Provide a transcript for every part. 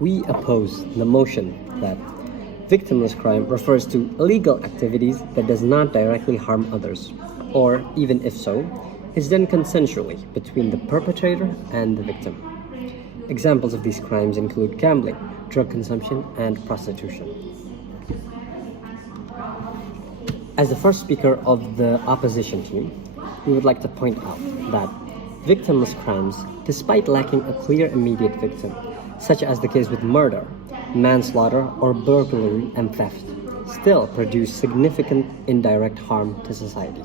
we oppose the notion that victimless crime refers to illegal activities that does not directly harm others, or even if so, is done consensually between the perpetrator and the victim. Examples of these crimes include gambling, drug consumption, and prostitution. As the first speaker of the opposition team, we would like to point out that victimless crimes, despite lacking a clear immediate victim, such as the case with murder, manslaughter, or burglary and theft, still produce significant indirect harm to society.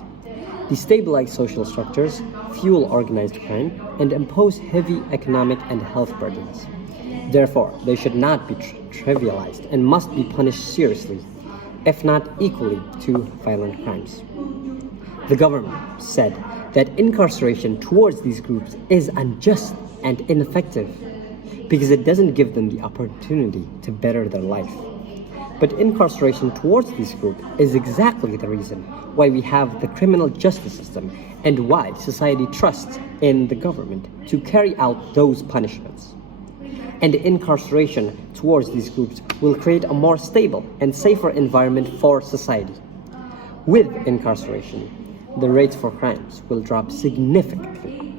Destabilize social structures, fuel organized crime, and impose heavy economic and health burdens. Therefore, they should not be trivialized and must be punished seriously, if not equally to violent crimes. The government said that incarceration towards these groups is unjust and ineffective because it doesn't give them the opportunity to better their life. But incarceration towards this group is exactly the reason why we have the criminal justice system and why society trusts in the government to carry out those punishments. And incarceration towards these groups will create a more stable and safer environment for society. With incarceration, the rates for crimes will drop significantly,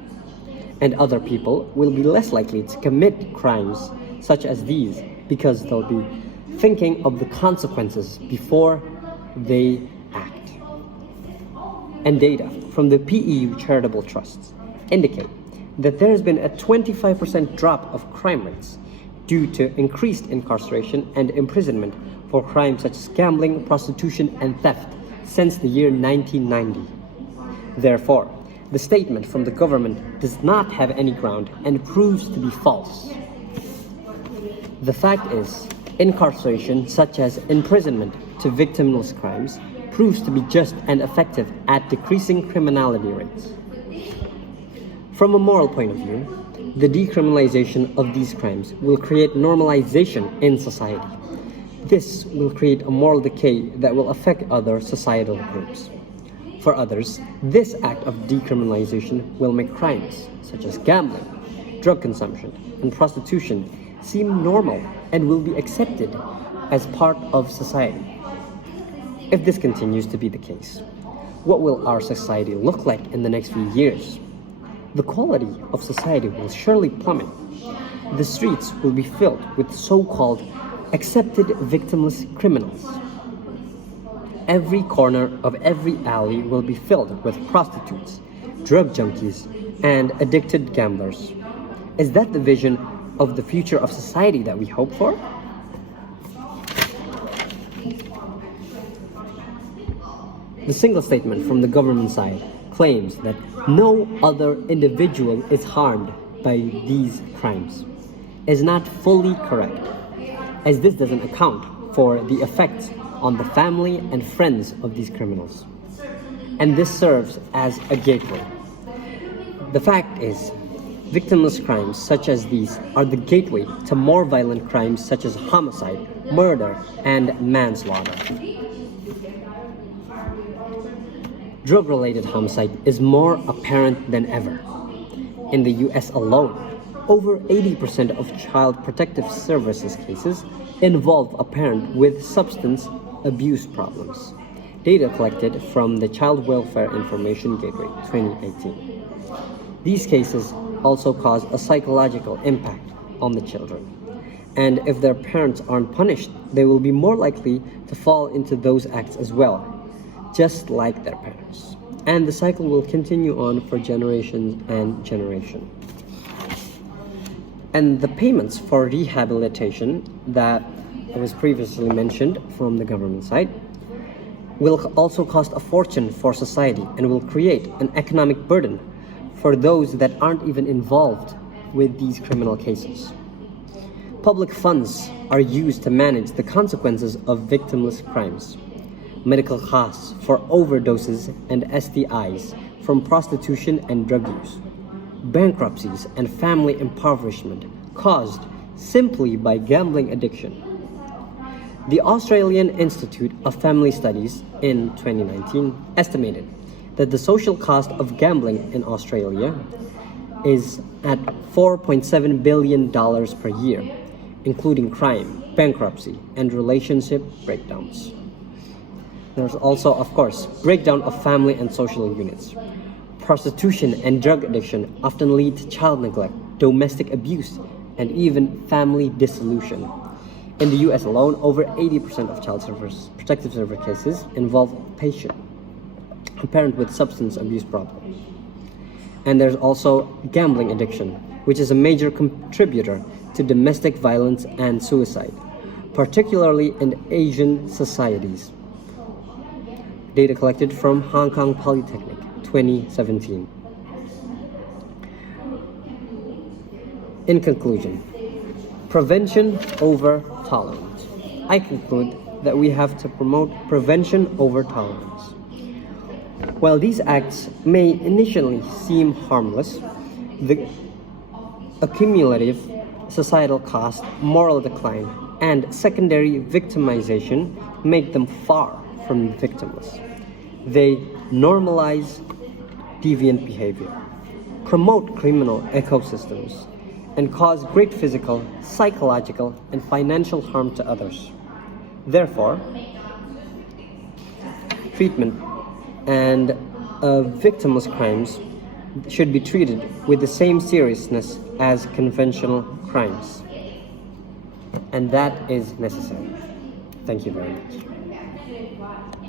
and other people will be less likely to commit crimes such as these because they'll be thinking of the consequences before they act. And data from the PEU charitable trusts indicate that there has been a 25% drop of crime rates due to increased incarceration and imprisonment for crimes such as gambling, prostitution, and theft since the year 1990. Therefore, the statement from the government does not have any ground and proves to be false. The fact is, incarceration, such as imprisonment to victimless crimes, proves to be just and effective at decreasing criminality rates. From a moral point of view, the decriminalization of these crimes will create normalization in society. This will create a moral decay that will affect other societal groups. For others, this act of decriminalization will make crimes such as gambling, drug consumption, and prostitution seem normal and will be accepted as part of society. If this continues to be the case, what will our society look like in the next few years? The quality of society will surely plummet. The streets will be filled with so-called accepted victimless criminals. Every corner of every alley will be filled with prostitutes, drug junkies, and addicted gamblers. Is that the vision of the future of society that we hope for? The single statement from the government side claims that no other individual is harmed by these crimes is not fully correct, as this doesn't account for the effect on the family and friends of these criminals. And this serves as a gateway. The fact is, victimless crimes such as these are the gateway to more violent crimes such as homicide, murder, and manslaughter. Drug-related homicide is more apparent than ever. In the US alone, over 80% of Child Protective Services cases involve a parent with substance abuse problems. Data collected from the Child Welfare Information Gateway 2018. These cases also cause a psychological impact on the children. And if their parents aren't punished, they will be more likely to fall into those acts as well, just like their parents. And the cycle will continue on for generations and generations. And the payments for rehabilitation that was previously mentioned from the government side will also cost a fortune for society and will create an economic burden for those that aren't even involved with these criminal cases. Public funds are used to manage the consequences of victimless crimes. Medical costs for overdoses and STIs from prostitution and drug use. Bankruptcies and family impoverishment caused simply by gambling addiction. The Australian Institute of Family Studies in 2019 estimated that the social cost of gambling in Australia is at $4.7 billion per year. including crime, bankruptcy, and relationship breakdowns. There's also, of course, breakdown of family and social units. Prostitution and drug addiction often lead to child neglect, domestic abuse, and even family dissolution. In the US alone, over 80% of child protective service cases involve a parent with substance abuse problems. And there's also gambling addiction, which is a major contributor to domestic violence and suicide, particularly in Asian societies. Data collected from Hong Kong Polytechnic, 2017. In conclusion, prevention over tolerance. I conclude that we have to promote prevention over tolerance. While these acts may initially seem harmless, the accumulative societal cost, moral decline, and secondary victimization make them far from victimless. They normalize deviant behavior, promote criminal ecosystems, and cause great physical, psychological, and financial harm to others. Therefore, treatment and victimless crimes should be treated with the same seriousness as conventional crimes. And that is necessary. Thank you very much.